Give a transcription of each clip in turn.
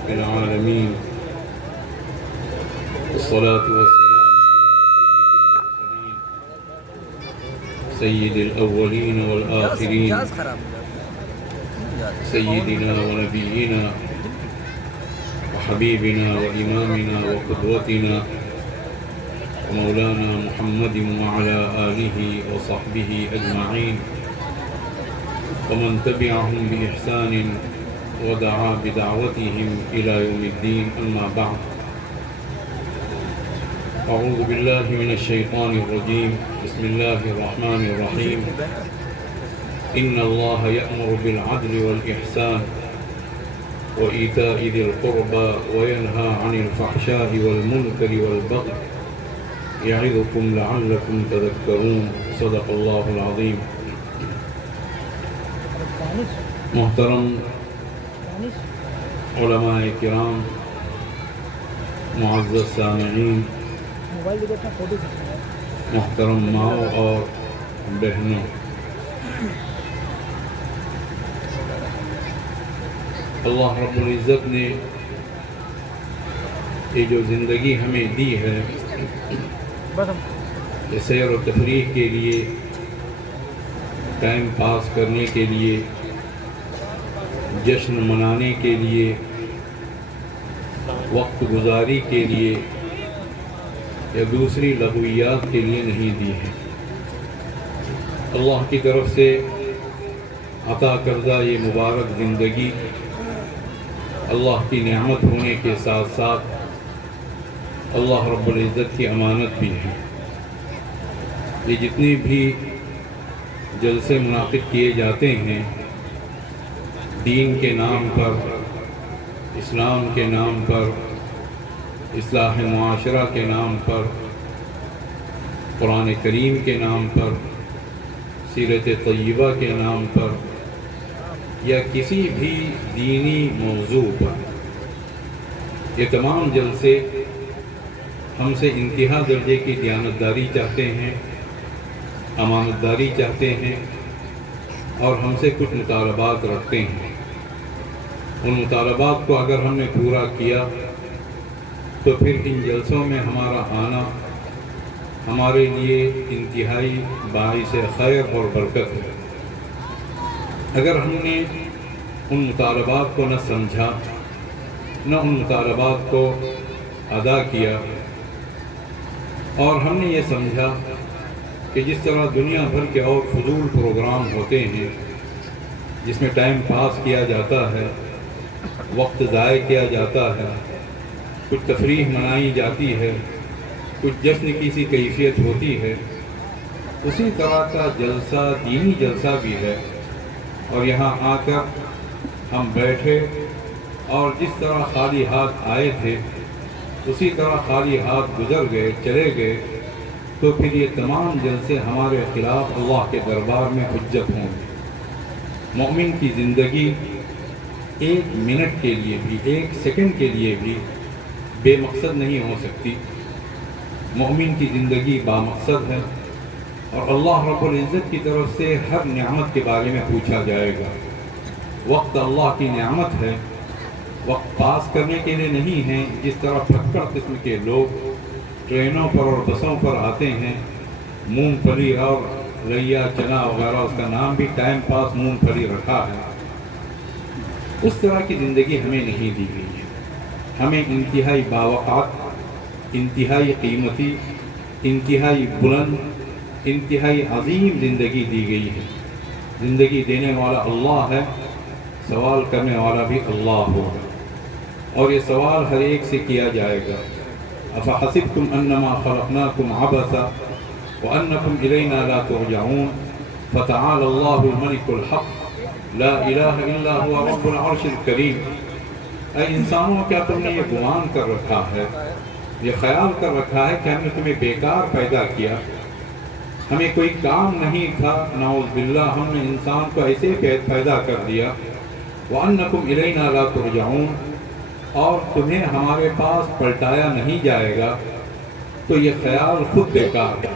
رب العالمين، والصلاة والسلام على سيد الأولين والآخرين، سيدنا ونبينا وحبيبنا وإمامنا وقدوتنا ومولانا محمد وعلى آله وصحبه أجمعين ومن تبعهم بإحسان ودعا بدعوتهم إلى يوم الدين. أما بعد، أعوذ بالله من الشيطان الرجيم. بسم الله الرحمن الرحيم. إن الله يأمر بالعدل والإحسان وإيتاء ذي القربى وينهى عن الفحشاء والمنكر والبغي يعظكم لعلكم تذكرون. صدق الله العظيم. محترم علماء کرام، معزز سامعین، محترم ماؤں اور بہنوں، اللہ رب العزت نے یہ جو زندگی ہمیں دی ہے، یہ سیر و تفریح کے لیے، ٹائم پاس کرنے کے لیے، جشن منانے کے لیے، وقت گزاری کے لیے یا دوسری لغویات کے لیے نہیں دی ہے۔ اللہ کی طرف سے عطا کردہ یہ مبارک زندگی اللہ کی نعمت ہونے کے ساتھ ساتھ اللہ رب العزت کی امانت بھی ہے۔ یہ جتنے بھی جلسے منعقد کیے جاتے ہیں دین کے نام پر، اسلام کے نام پر، اصلاح معاشرہ کے نام پر، قرآن کریم کے نام پر، سیرت طیبہ کے نام پر، یا کسی بھی دینی موضوع پر، یہ تمام جلسے ہم سے انتہا درجے کی دیانتداری چاہتے ہیں، امانتداری چاہتے ہیں، اور ہم سے کچھ مطالبات رکھتے ہیں۔ ان مطالبات کو اگر ہم نے پورا کیا تو پھر ان جلسوں میں ہمارا آنا ہمارے لیے انتہائی باعث خیر اور برکت ہے۔ اگر ہم نے ان مطالبات کو نہ سمجھا، نہ ان مطالبات کو ادا کیا، اور ہم نے یہ سمجھا کہ جس طرح دنیا بھر کے اور فضول پروگرام ہوتے ہیں جس میں ٹائم پاس کیا جاتا ہے، وقت ضائع کیا جاتا ہے، کچھ تفریح منائی جاتی ہے، کچھ جشن کی سی کیفیت ہوتی ہے، اسی طرح کا جلسہ دینی جلسہ بھی ہے۔ اور یہاں آ کر ہم بیٹھے اور جس طرح خالی ہاتھ آئے تھے اسی طرح خالی ہاتھ گزر گئے، چلے گئے، تو پھر یہ تمام جلسے ہمارے خلاف اللہ کے دربار میں حجت ہوں گے۔ مومن کی زندگی ایک منٹ کے لیے بھی، ایک سیکنڈ کے لیے بھی بے مقصد نہیں ہو سکتی۔ مومن کی زندگی بامقصد ہے، اور اللہ رب العزت کی طرف سے ہر نعمت کے بارے میں پوچھا جائے گا۔ وقت اللہ کی نعمت ہے، وقت پاس کرنے کے لیے نہیں ہے۔ جس طرح پھکڑ قسم کے لوگ ٹرینوں پر اور بسوں پر آتے ہیں، مونگ پھلی اور لیا چنا وغیرہ، اس کا نام بھی ٹائم پاس مونگ پھلی رکھا ہے، اس طرح کی زندگی ہمیں نہیں دی گئی ہے۔ ہمیں انتہائی باوقار، انتہائی قیمتی، انتہائی بلند، انتہائی عظیم زندگی دی گئی ہے۔ زندگی دینے والا اللہ ہے، سوال کرنے والا بھی اللہ ہوگا، اور یہ سوال ہر ایک سے کیا جائے گا۔ افحسبتم انما خلقناکم عبثا وانکم الینا لا ترجعون فتعالى اللہ الملک الحق لا الہ الا هو رب العرش الکریم۔ اے انسانوں، کیا تم نے یہ گمان کر رکھا ہے، یہ خیال کر رکھا ہے کہ ہم نے تمہیں بیکار پیدا کیا، ہمیں کوئی کام نہیں تھا؟ نعوذ باللہ، ہم نے انسان کو ایسے پیدا کر دیا۔ وَأَنَّكُمْ إِلَيْنَا لَا تُرْجَعُونَ، اور تمہیں ہمارے پاس پلٹایا نہیں جائے گا، تو یہ خیال خود بیکار ہے۔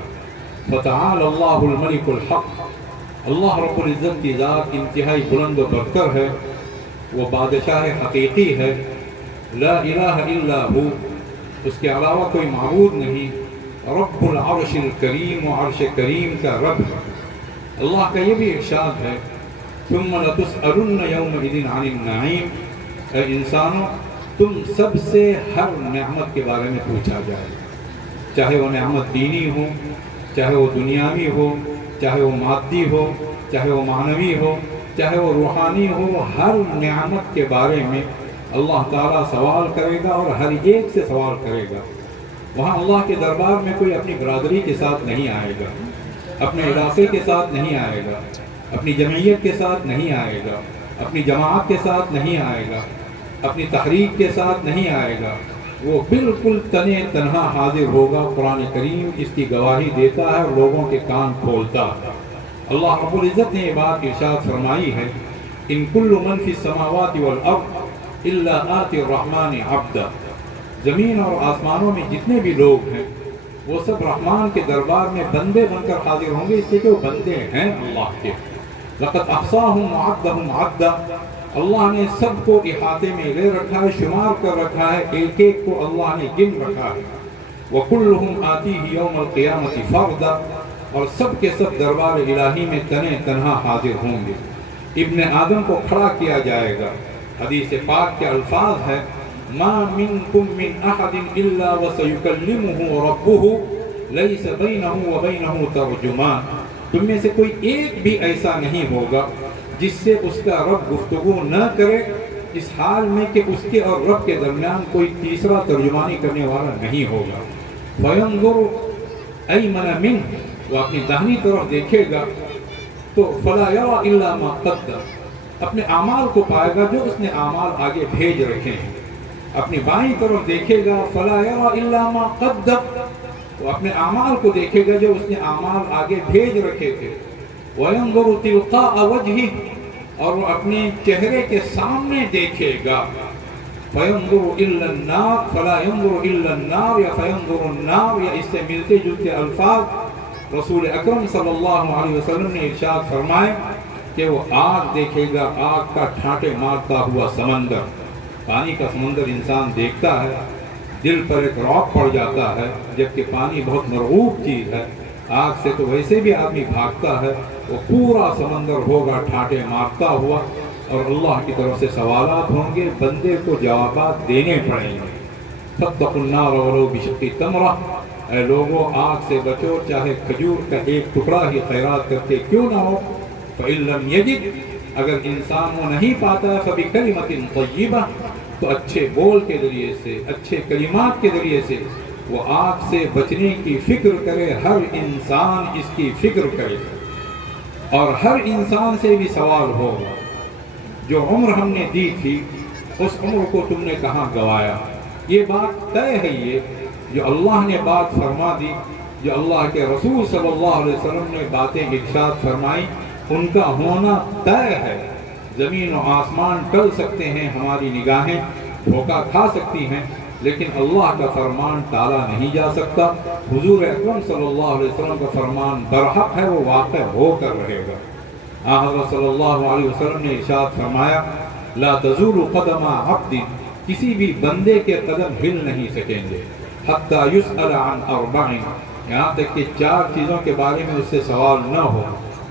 فَتَعَالَى اللَّهُ الْمَلِكُ الْحَقُّ، اللہ رب العزت کی ذات انتہائی بلند و برتر ہے، وہ بادشاہ حقیقی ہے، لا الہ الا ہو، اس کے علاوہ کوئی معبود نہیں، رب العرش الکریم، و عرش کریم کا رب ہے۔ اللہ کا یہ بھی ارشاد ہے ثم لتسألن یومئذ عن النعیم، اے انسانوں تم سب سے ہر نعمت کے بارے میں پوچھا جائے، چاہے وہ نعمت دینی ہو، چاہے وہ دنیاوی ہو، چاہے وہ مادی ہو، چاہے وہ معنوی ہو، چاہے وہ روحانی ہو، ہر نعمت کے بارے میں اللہ تعالیٰ سوال کرے گا اور ہر ایک سے سوال کرے گا۔ وہاں اللہ کے دربار میں کوئی اپنی برادری کے ساتھ نہیں آئے گا، اپنے علاقے کے ساتھ نہیں آئے گا، اپنی جمعیت کے ساتھ نہیں آئے گا، اپنی جماعت کے ساتھ نہیں آئے گا، اپنی تحریک کے ساتھ نہیں آئے گا، وہ بالکل تنے تنہا حاضر ہوگا۔ قرآن کریم اس کی گواہی دیتا ہے اور لوگوں کے کان کھولتا ہے۔ اللہ رب العزت نے یہ بات ارشاد فرمائی ہے ان کل من فی السماوات والارض الا آتی الرحمن عبدا، زمین اور آسمانوں میں جتنے بھی لوگ ہیں وہ سب رحمان کے دربار میں بندے بن کر حاضر ہوں گے، اس لیے کہ وہ بندے ہیں اللہ کے۔ لقد احصاهم وعدهم عدا، اللہ نے سب کو احاطے میں لے رکھا ہے، شمار کر رکھا ہے، ایک ایک کو اللہ نے گن رکھا ہے۔ وَكُلُّهُمْ آتِيهِ يَوْمَ الْقِيَامَةِ فَرْدًا، اور سب کے سب دربار الہی میں تنے تنہا حاضر ہوں گے۔ ابن آدم کو کھڑا کیا جائے گا۔ حدیث پاک کے الفاظ ہے مَا مِنْكُمْ مِنْ أَحَدٍ إِلَّا وَسَيُكَلِّمُهُ رَبُّهُ لَيْسَ بَيْنَهُ وَبَيْنَهُ تَرْجُمَانٌ، تم میں سے کوئی ایک بھی ایسا نہیں ہوگا جس سے اس کا رب گفتگو نہ کرے، اس حال میں کہ اس کے اور رب کے درمیان کوئی تیسرا ترجمانی کرنے والا نہیں ہوگا۔ فَيَنْظُرُ أَيْمَنَ مِنْهُ، وہ اپنی داہنی طرف دیکھے گا تو فَلَا يَرَى إِلَّا مَا قَدَّمَ، اپنے اعمال کو پائے گا جو اس نے اعمال آگے بھیج رکھے ہیں۔ اپنی بائیں طرف دیکھے گا فَلَا يَرَى إِلَّا مَا قَدَّمَ، وہ اپنے اعمال کو دیکھے گا جو اس نے اعمال آگے بھیج رکھے تھے۔ وَيَنْظُرُ تِلْقَاءَ وَجْهِهِ، اور وہ اپنے چہرے کے سامنے دیکھے گا۔ فَيَنْظُرُ إِلَّا النَّارِ فَلَا يَنْظُرُ إِلَّا النَّارِ، یا فَيَنْظُرُ النَّارِ، یا اس سے ملتے جلتے الفاظ رسول اکرم صلی اللہ علیہ وسلم نے ارشاد فرمائے کہ وہ آگ دیکھے گا، آگ کا ٹھانٹے مارتا ہوا سمندر۔ پانی کا سمندر انسان دیکھتا ہے، دل پر ایک رعب پڑ جاتا ہے، جبکہ پانی بہت مرغوب چیز ہے۔ آگ سے تو ویسے بھی آدمی بھاگتا ہے، وہ پورا سمندر ہوگا ٹھانٹے مارتا ہوا، اور اللہ کی طرف سے سوالات ہوں گے، بندے کو جوابات دینے پڑیں گے۔ فاتقوا النار ولو بشق تمرہ، اے لوگوں آگ سے بچو، چاہے کھجور کا ایک ٹکڑا ہی خیرات کر کے کیوں نہ ہو۔ فإن لم يجد، اگر انسان وہ نہیں پاتا ہے، فبکلمۃ طیبہ، تو اچھے بول کے ذریعے سے، اچھے کلمات کے ذریعے سے وہ آگ سے بچنے کی فکر کرے۔ ہر انسان اس کی فکر کرے، اور ہر انسان سے بھی سوال ہوگا جو عمر ہم نے دی تھی اس عمر کو تم نے کہاں گوایا۔ یہ بات طے ہے، یہ جو اللہ نے بات فرما دی، جو اللہ کے رسول صلی اللہ علیہ وسلم نے باتیں ارشاد فرمائی، ان کا ہونا طے ہے۔ زمین و آسمان ٹل سکتے ہیں، ہماری نگاہیں دھوکہ کھا سکتی ہیں، لیکن اللہ کا فرمان ٹالا نہیں جا سکتا۔ حضور اکرم صلی اللہ علیہ وسلم کا فرمان برحق ہے، وہ واقع ہو کر رہے گا۔ حضرت صلی اللہ علیہ وسلم نے ارشاد فرمایا لا تزول قدم عبد، کسی بھی بندے کے قدم ہل نہیں سکیں گے، حتی یسأل عن اربع، یہاں تک کہ چار چیزوں کے بارے میں اس سے سوال نہ ہو۔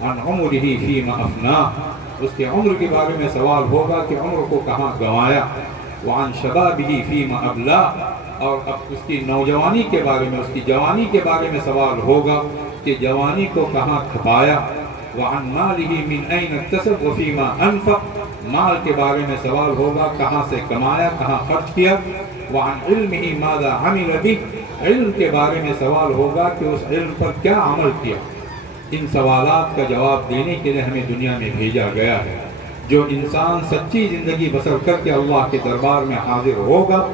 عن عمرہ فیما افناہ، اس کے عمر کے بارے میں سوال ہوگا کہ عمر کو کہاں گنوایا۔ وعن شبابہ فیما ابلاہ، اور اب اس کی نوجوانی کے بارے میں، اس کی جوانی کے بارے میں سوال ہوگا کہ جوانی کو کہاں کھپایا۔ وعن مالہ من این اکتسب وفیما انفق، مال کے بارے میں سوال ہوگا کہاں سے کمایا، کہاں خرچ کیا۔ وعن علمہ ماذا عمل بہ، علم کے بارے میں سوال ہوگا کہ اس علم پر کیا عمل کیا۔ ان سوالات کا جواب دینے کے لیے ہمیں دنیا میں بھیجا گیا ہے۔ جو انسان سچی زندگی بسر کر کے اللہ کے دربار میں حاضر ہوگا،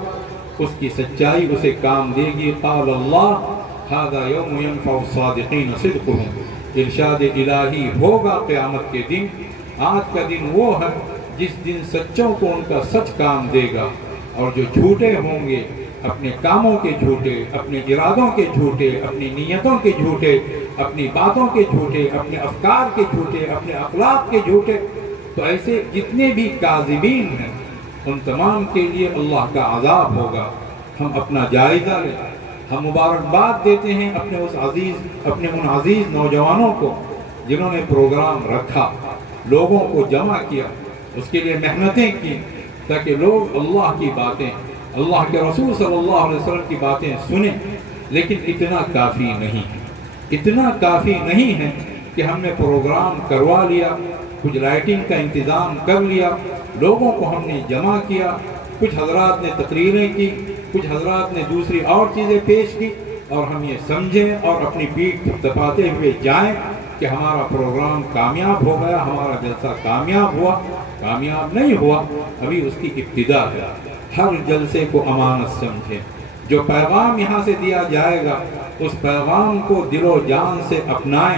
اس کی سچائی اسے کام دے گی۔ قال اللہ ھذا یوم ینفع الصادقین صدقہم، ارشاد الہی ہوگا قیامت کے دن۔ آج کا دن وہ ہے جس دن سچوں کو ان کا سچ کام دے گا، اور جو جھوٹے ہوں گے، اپنے کاموں کے جھوٹے، اپنے ارادوں کے جھوٹے، اپنی نیتوں کے جھوٹے، اپنی باتوں کے جھوٹے، اپنے افکار کے جھوٹے، اپنے اخلاق کے جھوٹے، تو ایسے جتنے بھی کاذبین ہیں ان تمام کے لیے اللہ کا عذاب ہوگا۔ ہم اپنا جائزہ لیں، ہم مبارکباد دیتے ہیں اپنے ان عزیز نوجوانوں کو جنہوں نے پروگرام رکھا، لوگوں کو جمع کیا، اس کے لیے محنتیں کی تاکہ لوگ اللہ کی باتیں، اللہ کے رسول صلی اللہ علیہ وسلم کی باتیں سنیں۔ لیکن اتنا کافی نہیں ہے کہ ہم نے پروگرام کروا لیا، کچھ لائٹنگ کا انتظام کر لیا، لوگوں کو ہم نے جمع کیا، کچھ حضرات نے تقریریں کی، کچھ حضرات نے دوسری اور چیزیں پیش کی، اور ہم یہ سمجھیں اور اپنی پیٹھ تھپتھپاتے ہوئے جائیں کہ ہمارا پروگرام کامیاب ہو گیا، ہمارا جلسہ کامیاب ہوا۔ کامیاب نہیں ہوا، ابھی اس کی ابتدا ہے۔ ہر جلسے کو امانت سمجھیں۔ جو پیغام یہاں سے دیا جائے گا اس پیغام کو دل و جان سے اپنائیں۔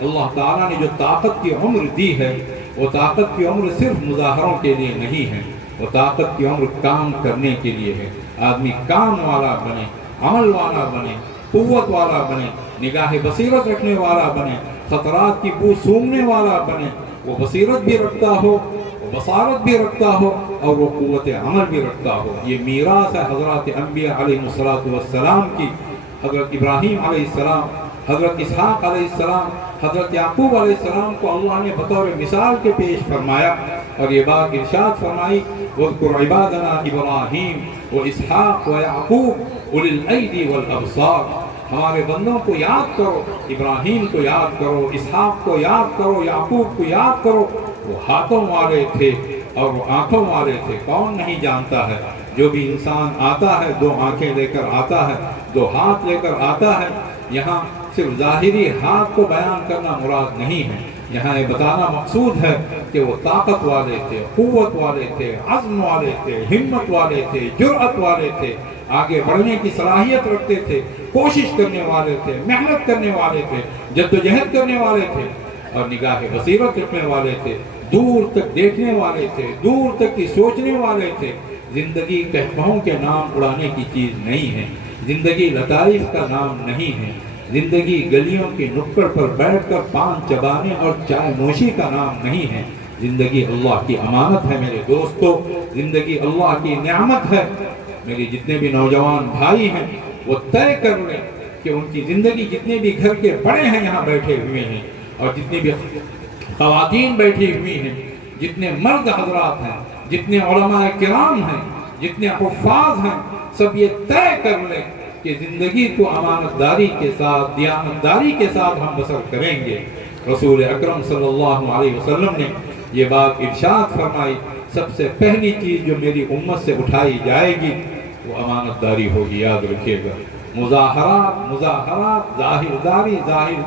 اللہ تعالیٰ نے جو طاقت کی عمر دی ہے، وہ طاقت کی عمر صرف مظاہروں کے لیے نہیں ہے، وہ طاقت کی عمر کام کرنے کے لیے ہے۔ آدمی کام والا بنے، عمل والا بنے، قوت والا بنے، نگاہ بصیرت رکھنے والا بنے، خطرات کی بو سونگنے والا بنے، وہ بصیرت بھی رکھتا ہو، وہ بصارت بھی رکھتا ہو، اور وہ قوت عمل بھی رکھتا ہو۔ یہ میراث ہے حضرات انبیاء علیہ السلام کی۔ حضرت ابراہیم علیہ السلام، حضرت اسحاق علیہ السلام، حضرت یعقوب علیہ السلام کو اللہ نے بطور مثال کے پیش فرمایا، اور یہ بات ارشاد فرمائی، وَاذْكُرْ عِبَادَنَا إِبْرَاهِيمَ وَإِسْحَاقَ وَيَعْقُوبَ أُولِي الْأَيْدِي وَالْأَبْصَارِ۔ ہمارے بندوں کو یاد کرو، ابراہیم کو یاد کرو، اسحاق کو یاد کرو، یعقوب کو یاد کرو۔ وہ ہاتھوں والے تھے اور وہ آنکھوں والے تھے۔ کون نہیں جانتا ہے، جو بھی انسان آتا ہے دو آنکھیں لے کر آتا ہے، دو ہاتھ لے کر آتا ہے۔ یہاں صرف ظاہری ہاتھ کو بیان کرنا مراد نہیں ہے، یہاں یہ بتانا مقصود ہے کہ وہ طاقت والے تھے، قوت والے تھے، عزم والے تھے، ہمت والے تھے، جرأت والے تھے، آگے بڑھنے کی صلاحیت رکھتے تھے، کوشش کرنے والے تھے، محنت کرنے والے تھے، جدوجہد کرنے والے تھے، اور نگاہ بصیرت رکھنے والے تھے، دور تک دیکھنے والے تھے، دور تک کی سوچنے والے تھے۔ زندگی کہکہوں کے نام اڑانے کی چیز نہیں ہے، زندگی لطائف کا نام نہیں ہے، زندگی گلیوں کی نکڑ پر بیٹھ کر پان چبانے اور چائے نوشی کا نام نہیں ہے۔ زندگی اللہ کی امانت ہے میرے دوستو، زندگی اللہ کی نعمت ہے۔ میری جتنے بھی نوجوان بھائی ہیں وہ طے کر لیں کہ ان کی زندگی، جتنے بھی گھر کے بڑے ہیں یہاں بیٹھے ہوئے ہیں، اور جتنی بھی خواتین بیٹھی ہوئی ہیں، جتنے مرد حضرات ہیں، جتنے علماء کرام ہیں، جتنے حفاظ ہیں، سب یہ طے کر لیں کہ زندگی کو امانت داری کے ساتھ، دیانت داری کے ساتھ ہم بسر کریں گے۔ رسول اکرم صلی اللہ علیہ وسلم نے یہ بات ارشاد فرمائی، سب سے پہلی چیز جو میری امت سے اٹھائی جائے گی وہ امانت داری ہوگی، یاد رکھیے گا۔ مظاہرات، ظاہر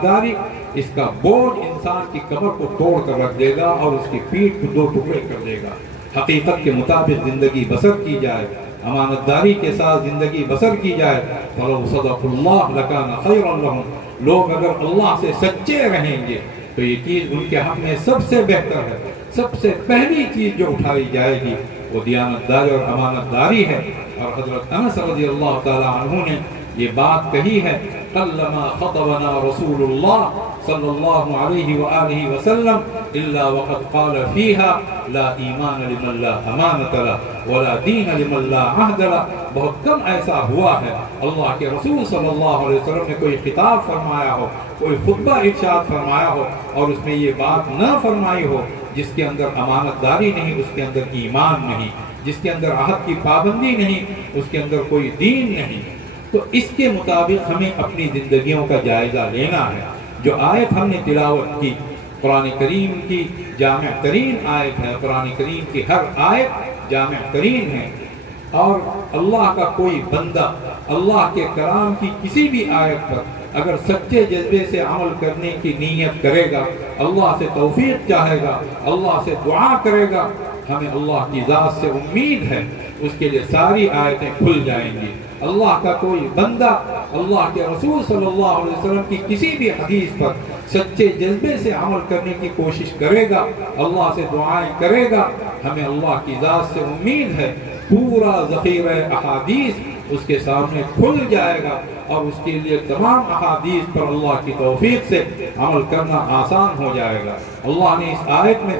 داری، اس کا بوجھ انسان کی کمر کو توڑ کر رکھ دے گا اور اس کی پیٹھ کو دو ٹکڑے کر دے گا۔ حقیقت کے مطابق زندگی بسر کی جائے، امانت داری کے ساتھ زندگی بسر کی جائے، فَلَوْ صَدَقُوا اللَّهَ لَكَانَ خَيْرًا لَهُمْ۔ لوگ اگر اللہ سے سچے رہیں گے تو یہ چیز ان کے حق میں سب سے بہتر ہے۔ سب سے پہلی چیز جو اٹھائی جائے گی وہ دیانت داری اور امانت داری ہے۔ اور حضرت انس رضی اللہ تعالی عنہ نے یہ بات کہی ہے، قلما خطبنا رسول اللہ صلی اللہ علیہ وآلہ وسلم الا وقد قال فيها لا ایمان لمن لا امانت له ولا دین لمن لا عہد له۔ بہت کم ایسا ہوا ہے اللہ کے رسول صلی اللہ علیہ وسلم نے کوئی خطاب فرمایا ہو، کوئی خطبہ ارشاد فرمایا ہو اور اس میں یہ بات نہ فرمائی ہو جس کے اندر امانت داری نہیں، اس کے اندر ایمان نہیں، جس کے اندر عہد کی پابندی نہیں، اس کے اندر کوئی دین نہیں۔ تو اس کے مطابق ہمیں اپنی زندگیوں کا جائزہ لینا ہے۔ جو آیت ہم نے تلاوت کی قرآن کریم کی جامع ترین آیت ہے، قرآن کریم کی ہر آیت جامع ترین ہے، اور اللہ کا کوئی بندہ اللہ کے کلام کی کسی بھی آیت پر اگر سچے جذبے سے عمل کرنے کی نیت کرے گا، اللہ سے توفیق چاہے گا، اللہ سے دعا کرے گا، ہمیں اللہ کی ذات سے امید ہے، اس کے لیے ساری آیتیں کھل جائیں گی۔ اللہ کا کوئی بندہ اللہ کے رسول صلی اللہ علیہ وسلم کی کسی بھی حدیث پر سچے جذبے سے عمل کرنے کی کوشش کرے گا، اللہ سے دعائیں کرے گا، ہمیں اللہ کی ذات سے امید ہے، پورا ذخیرہ احادیث اس کے سامنے کھل جائے گا، اور اس کے لیے تمام احادیث پر اللہ کی توفیق سے عمل کرنا آسان ہو جائے گا۔ اللہ نے اس آیت میں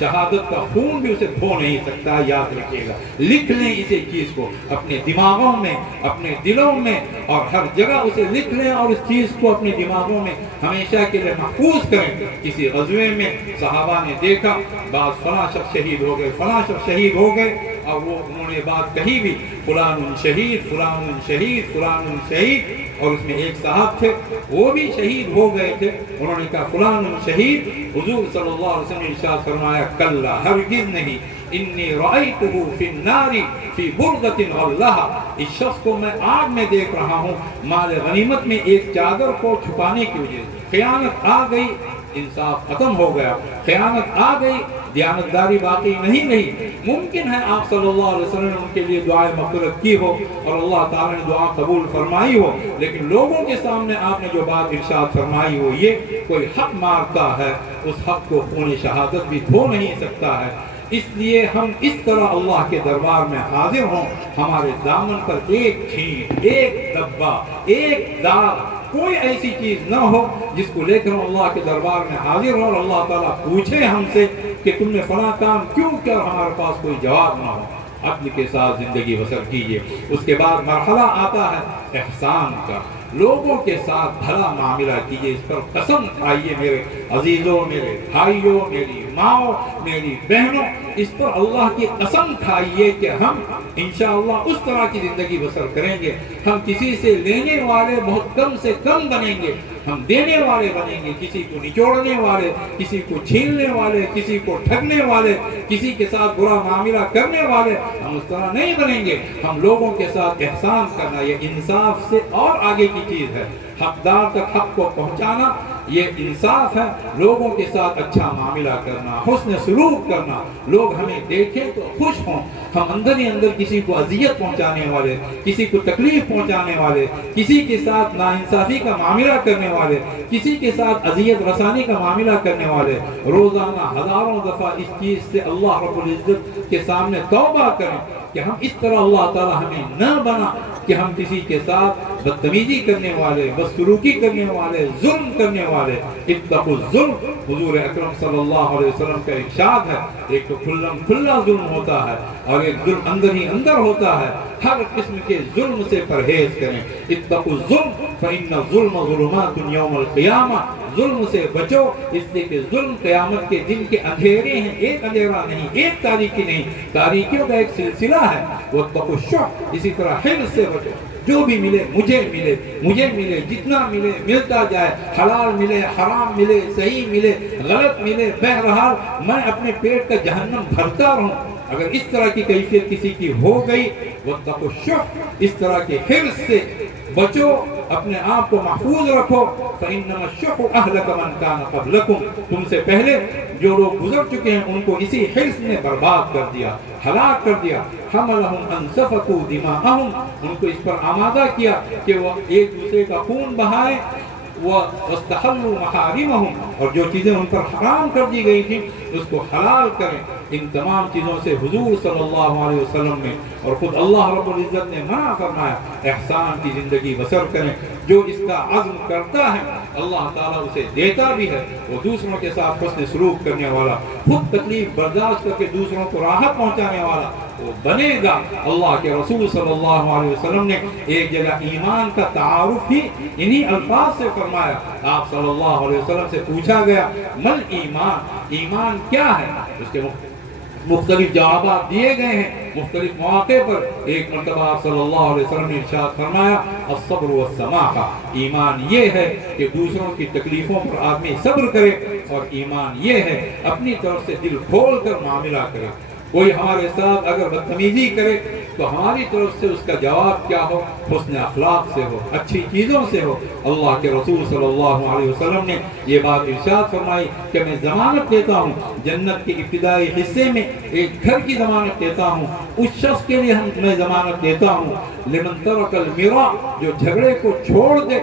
شہادت کا خون بھی اسے دھو نہیں سکتا. یاد رکھیے گا, لکھ لیں اسی چیز کو اپنے دماغوں میں, اپنے دلوں میں, اور ہر جگہ اسے لکھ لیں اور اس چیز کو اپنے دماغوں میں ہمیشہ کے لیے محفوظ کریں. کسی غزوے میں صحابہ نے دیکھا بعض فلاں شخص شہید ہو گئے, فلاں شخص شہید ہو گئے, اور وہ انہوں نے بات کہی بھی فلان شہید, فلان شہید, فلان شہید, اور اس میں ایک صاحب تھے وہ بھی شہید ہو گئے تھے. انہوں نے کہا فلان شہید. حضور صلی اللہ علیہ وسلم نے ارشاد فرمایا کلا, ہرگز نہیں, انی رأیتہ فی النار فی بردۃ غلھا, اس شخص کو میں آگ میں دیکھ رہا ہوں مال غنیمت میں ایک چادر کو چھپانے کی وجہ سے. خیانت آ گئی, انصاف ختم ہو گیا, خیانت آ گئی, دیانتداری باقی نہیں رہی. ممکن ہے آپ صلی اللہ علیہ وسلم نے ان کے لیے دعائے مغفرت کی ہو اور اللہ تعالیٰ نے دعا قبول فرمائی ہو, لیکن لوگوں کے سامنے آپ نے جو بات ارشاد فرمائی ہو, یہ کوئی حق مارتا ہے اس حق کو خون شہادت بھی دھو نہیں سکتا ہے. اس لیے ہم اس طرح اللہ کے دربار میں حاضر ہوں, ہمارے دامن پر ایک چھینٹ, ایک دبا, ایک داغ, کوئی ایسی چیز نہ ہو جس کو لے کر اللہ کے دربار میں حاضر ہو اور اللہ تعالیٰ پوچھے ہم سے کہ تم نے فلاں کام کیوں کیا, ہمارے پاس کوئی جواب نہ ہو. عدل کے ساتھ زندگی بسر کیجیے. اس کے بعد مرحلہ آتا ہے احسان کا, لوگوں کے ساتھ بھلا معاملہ کیجیے. اس پر قسم کھائیے میرے عزیزوں, میرے بھائیوں, میری ماؤں, میری بہنوں, اس پر اللہ کی قسم کھائیے کہ ہم انشاءاللہ اس طرح کی زندگی بسر کریں گے. ہم کسی سے لینے والے بہت کم سے کم بنیں گے, ہم دینے والے بنیں گے. کسی کو نچوڑنے والے, کسی کو چھیننے والے, کسی کو ٹھگنے والے, کسی کے ساتھ برا معاملہ کرنے والے ہم اس طرح نہیں بنیں گے. ہم لوگوں کے ساتھ احسان کرنا, یہ انصاف سے اور آگے کی چیز ہے. حقدار تک حق کو پہنچانا یہ انصاف ہے. لوگوں کے ساتھ اچھا معاملہ کرنا, حسن سلوک کرنا, لوگ ہمیں دیکھیں تو خوش ہوں. ہم اندر ہی اندر کسی کو اذیت پہنچانے والے, کسی کو تکلیف پہنچانے والے, کسی کے ساتھ ناانصافی کا معاملہ کرنے والے, کسی کے ساتھ اذیت رسانی کا معاملہ کرنے والے, روزانہ ہزاروں دفعہ اس چیز سے اللہ رب العزت کے سامنے توبہ کریں کہ ہم اس طرح اللہ تعالی ہمیں نہ بنا کہ ہم کسی کے ساتھ بدتمیزی کرنے والے, بدسلوکی کرنے والے, ظلم کرنے والے. اتقوا الظلم, حضور اکرم صلی اللہ علیہ وسلم کا ارشاد ہے. ایک تو کھلا ظلم ہوتا ہے اور ایک ظلم اندر ہی اندر ہوتا ہے. ہر قسم کے ظلم سے پرہیز کریں. اتقوا الظلم فإن الظلم ظلمات یوم القیامہ, ظلم سے بچو اس لیے کہ ظلم قیامت کے دن کے اندھیرے ہیں, ایک اندھیرا نہیں, ایک تاریکی نہیں, تاریکیوں کا ایک سلسلہ ہے. واتقوا الشح, اسی طرح حرص سے بچو. جو بھی ملے مجھے ملے, مجھے ملے, جتنا ملے ملتا جائے, حلال ملے, حرام ملے, صحیح ملے, غلط ملے, بہرحال میں اپنے پیٹ کا جہنم بھرتا رہوں. اگر اس طرح کی کیفیت کسی کی ہو گئی, واتقوا الشح, اس طرح کے حرص سے بچو, اپنے آپ کو محفوظ رکھو. فإنما الشح أهلك من كان قبلكم, تم سے پہلے جو لوگ گزر چکے ہیں ان کو اسی حرص نے برباد کر دیا, ہلاک کر دیا. حملهم أن سفكوا دماءهم, ان کو اس پر آمادہ کیا کہ وہ ایک دوسرے کا خون بہائیں. واستحلوا محارمهم, اور جو چیزیں ان پر حرام کر دی گئی تھیں اس کو حلال کریں. ان تمام چیزوں سے حضور صلی اللہ علیہ وسلم نے اور خود اللہ رب العزت نے منع فرمایا. احسان کی زندگی بسر کریں. جو اس کا عزم کرتا ہے اللہ تعالیٰ اسے دیتا بھی ہے. وہ دوسروں کے ساتھ حسن سلوک کرنے والا, خود تکلیف برداشت کر کے دوسروں کو راحت پہنچانے والا وہ بنے گا. اللہ کے رسول صلی اللہ علیہ وسلم نے ایک جگہ ایمان کا تعارف ہی انہی الفاظ سے فرمایا. آپ صلی اللہ علیہ وسلم سے پوچھا گیا مل ایمان, ایمان کیا ہے؟ اس کے مختلف جوابات دیے گئے ہیں مختلف مواقع پر. ایک مرتبہ آپ صلی اللہ علیہ وسلم نے ارشاد فرمایا الصبر والسماحہ, ایمان یہ ہے کہ دوسروں کی تکلیفوں پر آدمی صبر کرے, اور ایمان یہ ہے اپنی طرف سے دل کھول کر معاملہ کرے. کوئی ہمارے ساتھ اگر بدتمیزی کرے تو ہماری طرف سے اس کا جواب کیا ہو؟ حسن اخلاق سے ہو, اچھی چیزوں سے ہو. اللہ کے رسول صلی اللہ علیہ وسلم نے یہ بات ارشاد فرمائی کہ میں ضمانت دیتا ہوں, جنت کے ابتدائی حصے میں ایک گھر کی ضمانت دیتا ہوں. اس شخص کے لیے میں ضمانت دیتا ہوں لمن ترک المراء, جو جھگڑے کو چھوڑ دے,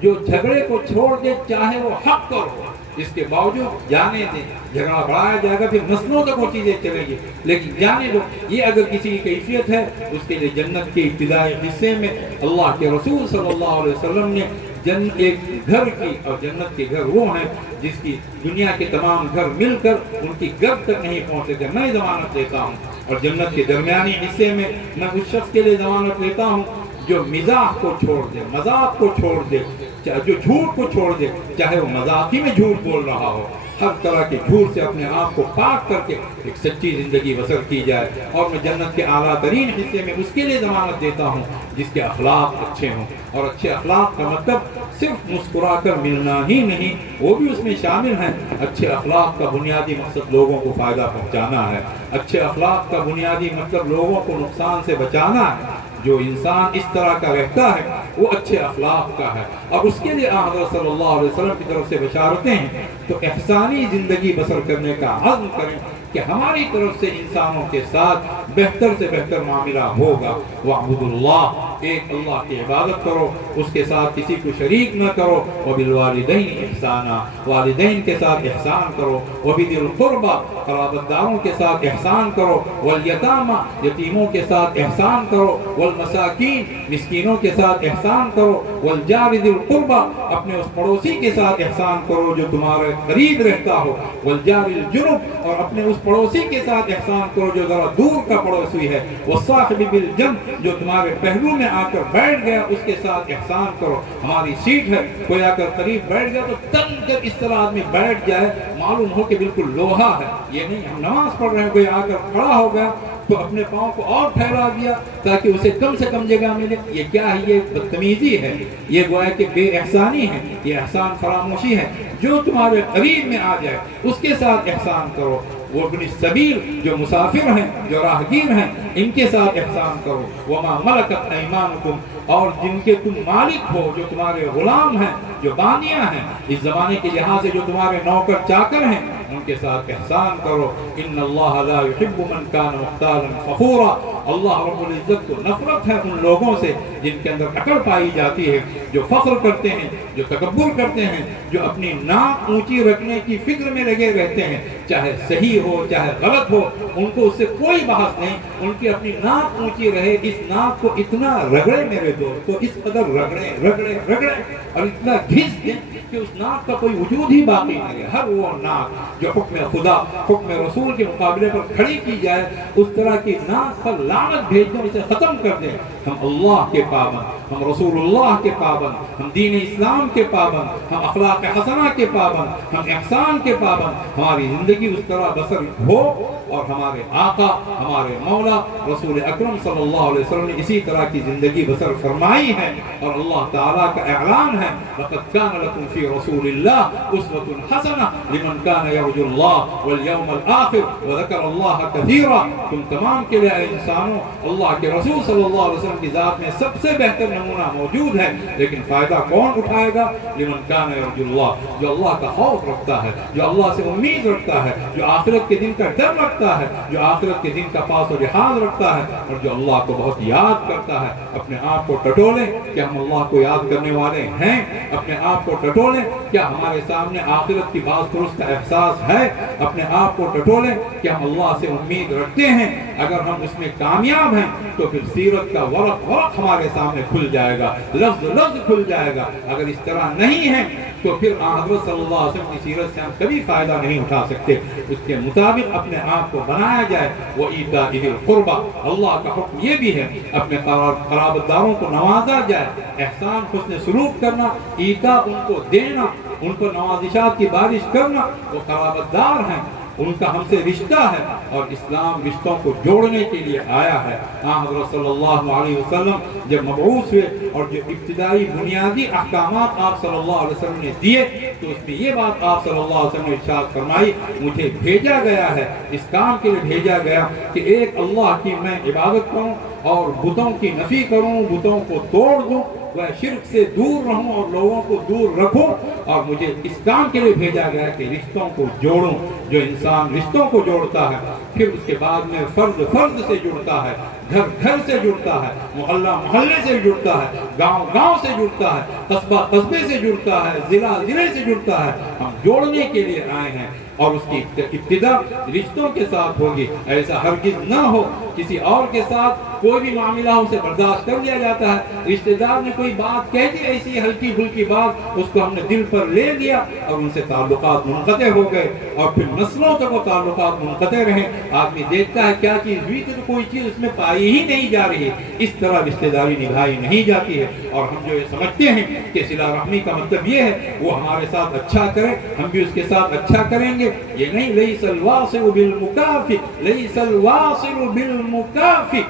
جو جھگڑے کو چھوڑ دے چاہے وہ حق پر ہو, اس کے باوجود جانے دیں. جھگڑا بڑھایا جائے گا پھر نسلوں تک وہ چیزیں چلیں گی, لیکن جانے دو. یہ اگر کسی کی کیفیت ہے اس کے لیے جنت کے ابتدائی حصے میں اللہ کے رسول صلی اللہ علیہ وسلم نے ایک گھر کی، اور جنت کے گھر وہ ہیں جس کی دنیا کے تمام گھر مل کر ان کی گرد تک نہیں پہنچ سکتے۔ میں ضمانت دیتا ہوں، اور جنت کے درمیانی حصے میں میں اس شخص کے لیے ضمانت لیتا ہوں جو مزاح کو چھوڑ دے، مذاق کو چھوڑ دے، جو جھوٹ کو چھوڑ دے، چاہے وہ مذاقی میں جھوٹ بول رہا ہو، ہر طرح کے جھوٹ سے اپنے آپ کو پاک کر کے ایک سچی زندگی بسر کی جائے۔ اور میں جنت کے اعلیٰ ترین حصے میں اس کے لیے ضمانت دیتا ہوں جس کے اخلاق اچھے ہوں، اور اچھے اخلاق کا مطلب صرف مسکرا کر ملنا ہی نہیں، وہ بھی اس میں شامل ہیں۔ اچھے اخلاق کا بنیادی مقصد لوگوں کو فائدہ پہنچانا ہے، اچھے اخلاق کا بنیادی مطلب لوگوں کو نقصان سے بچانا ہے۔ جو انسان اس طرح کا رہتا ہے وہ اچھے اخلاق کا ہے، اور اس کے لیے حضرت صلی اللہ علیہ وسلم کی طرف سے بشارتیں ہیں۔ تو احسانی زندگی بسر کرنے کا عزم کریں کہ ہماری طرف سے انسانوں کے ساتھ بہتر سے بہتر معاملہ ہوگا۔ وَاعْبُدُوا اللَّهَ، ایک اللہ کی عبادت کرو، اس کے ساتھ کسی کو شریک نہ کرو۔ وَبِالْوَالِدَيْنِ إِحْسَانًا، والدین کے ساتھ احسان کرو۔ وَبِذِي الْقُرْبَى، قرابت داروں کے ساتھ احسان کرو۔ وَالْيَتَامَى، یتیموں کے ساتھ احسان کرو۔ وَالْمَسَاكِينِ، مسکینوں کے ساتھ احسان کرو۔ وَالْجَارِ ذِي الْقُرْبَى، اپنے اس پڑوسی کے ساتھ احسان کرو جو تمہارے قریب رہتا ہو۔ وَالْجَارِ الْجُنُبِ، اور اپنے اس پڑوسی کے ساتھ احسان کرو جو ذرا دور کا پڑوسی ہے۔ وَالصَّاحِبِ بِالْجَنبِ، جو تمہارے پہلو میں آ کر بیٹھ گیا اس کے ساتھ احسان کرو۔ ہماری سیٹ ہے، کوئی آ کر قریب بیٹھ گیا تو تن کر اس طرح آدمی بیٹھ جائے، معلوم ہو کہ بالکل لوہا ہے۔ یہ نہیں ہم نماز پڑھ رہے ہیں، کوئی آ کر کھڑا ہو گیا تو اپنے پاؤں کو اور پھیلا دیا تاکہ اسے کم سے کم جگہ ملے، یہ کیا ہے؟ یہ بدتمیزی ہے، یہ گویا کہ بے احسانی ہے، یہ احسان فراموشی ہے۔ جو تمہارے قریب میں آ جائے اس کے ساتھ احسان کرو۔ وہ ابن السبیل، جو مسافر ہیں، جو راہگیر ہیں، ان کے ساتھ احسان کرو۔ وما ملکت ایمانکم، اور جن کے تم مالک ہو، جو تمہارے غلام ہیں، جو بانیاں ہیں، اس زمانے کے لحاظ سے جو تمہارے نوکر چاکر ہیں، ان کے ساتھ احسان کرو۔ ان اللہ لا يحب من كان مختالا فخورا، اللہ رب العزت کو نفرت ہے ان لوگوں سے جن کے اندر اکڑ پائی جاتی ہے، جو فخر کرتے ہیں، جو تکبر کرتے ہیں، جو اپنی ناک اونچی رکھنے کی فکر میں لگے رہتے ہیں، چاہے صحیح ہو چاہے غلط ہو، ان کو اس سے کوئی بحث نہیں، ان کی اپنی ناک اونچی رہے۔ اس ناک کو اتنا رگڑے میرے دوست کو، اس قدر رگڑے رگڑے رگڑے اور اتنا گھس دیں کہ اس ناک کا کوئی وجود ہی باقی نہیں ہے۔ ہر وہ ناک جو حکم خدا حکم رسول کے مقابلے پر کھڑی کی جائے، اس طرح کی ناک پر لعنت بھیج دیں، اسے ختم کر دیں۔ ہم اللہ کے پابند، ہم رسول اللہ کے پابند، ہم دین اسلام کے پابند، ہم اخلاق حسنہ کے پابند، ہم احسان کے پابند، ہماری زندگی اس طرح بسر ہو، اور ہمارے آقا ہمارے مولا رسول اکرم صلی اللہ علیہ وسلم نے اسی طرح کی زندگی بسر فرمائی ہے۔ اور اللہ تعالیٰ کا اعلان ہے، لَقَدْ كَانَ لَكُمْ فِي رَسُولِ اللَّهِ أُسْوَةٌ حَسَنَةٌ لِمَنْ كَانَ يَرْجُو اللَّهَ وَالْيَوْمَ الْآخِرَ وَذَكَرَ اللَّهَ كَثِيرًا۔ تم تمام کے لیے اے انسانوں، اللہ کے رسول صلی اللہ علیہ وسلم کی ذات میں سب سے بہتر نمونہ موجود ہے، لیکن فائدہ کون اٹھائے گا؟ لمن كان يرجو اللہ، جو اللہ کا خوف رکھتا ہے، جو اللہ سے امید رکھتا ہے، جو آخرت کے دن کا ڈر رکھتا ہے، جو آخرت کے دن کا پاس و لحاظ رکھتا ہے، اور جو اللہ کو بہت یاد کرتا ہے۔ اپنے آپ کو ٹٹولیں، کیا ہم اللہ کو یاد کرنے والے ہیں؟ اپنے آپ کو ٹٹولیں، کیا ہمارے سامنے آخرت کی باز پرس کا احساس ہے؟ اپنے آپ کو ٹٹولیں، کیا ہم اللہ سے امید رکھتے ہیں؟ اگر ہم اس میں کامیاب ہیں تو پھر سیرت کا ورق ورق ہمارے سامنے کھل جائے گا، لفظ لفظ کھل جائے گا۔ اگر اس طرح نہیں ہے تو پھر حضرت صلی اللہ علیہ وسلم کی سیرت سے ہم کبھی فائدہ نہیں اٹھا سکتے۔ اس کے مطابق اپنے آپ کو بنایا جائے۔ وَإِيتَاءِ ذِي الْقُرْبَى، اللہ کا حکم یہ بھی ہے اپنے قرابت داروں کو نوازا جائے، احسان حسن سلوک کرنا، ایتا ان کو دینا، ان کو نوازشات کی بارش کرنا۔ وہ قرابت دار ہیں، ان کا ہم سے رشتہ ہے، اور اسلام رشتوں کو جوڑنے کے لیے آیا ہے۔ حضرت صلی اللہ علیہ وسلم جب مبعوث ہوئے اور جو ابتدائی بنیادی احکامات آپ صلی اللہ علیہ وسلم نے دیے، تو اس میں یہ بات آپ صلی اللہ علیہ وسلم نے ارشاد فرمائی، مجھے بھیجا گیا ہے، اس کام کے لیے بھیجا گیا کہ ایک اللہ کی میں عبادت کروں اور بتوں کی نفی کروں، بتوں کو توڑ دوں، وہ شرک سے دور رہوں اور لوگوں کو دور رکھوں، اور مجھے اس کام کے لیے بھیجا گیا کہ رشتوں کو جوڑوں۔ جو انسان رشتوں کو جوڑتا ہے، پھر اس کے بعد میں فرد فرد سے جڑتا ہے، گھر گھر سے جڑتا ہے، محلہ محلے سے جڑتا ہے، گاؤں گاؤں سے جڑتا ہے، قصبہ قصبے سے جڑتا ہے، ضلع ضلع سے جڑتا ہے۔ ہم جوڑنے کے لیے آئے ہیں، اور اس کی ابتدا رشتوں کے ساتھ ہوگی۔ ایسا ہرگز نہ ہو کسی اور کے ساتھ کوئی بھی معاملہ اسے برداشت کر لیا جاتا ہے. رشتہ دار نے کوئی بات کہہ دی ایسی ہلکی پھلکی بات، اس کو ہم نے دل پر لے لیا اور ان سے تعلقات منقطع ہو گئے اور پھر نسلوں تک وہ تعلقات منقطع رہے. آدمی دیکھتا ہے کیا چیز ہوئی تھی تو کوئی چیز اس میں پائی ہی نہیں جا رہی. اس طرح رشتہ داری نبھائی نہیں جاتی ہے. اور ہم جو یہ سمجھتے ہیں کہ صلہ رحمی کا مطلب یہ ہے وہ ہمارے ساتھ اچھا کرے، ہم بھی اس کے ساتھ اچھا کریں گے، یہ نہیں. لیس الواصل بالمکافئ، لیس الواصل بالمکافئ.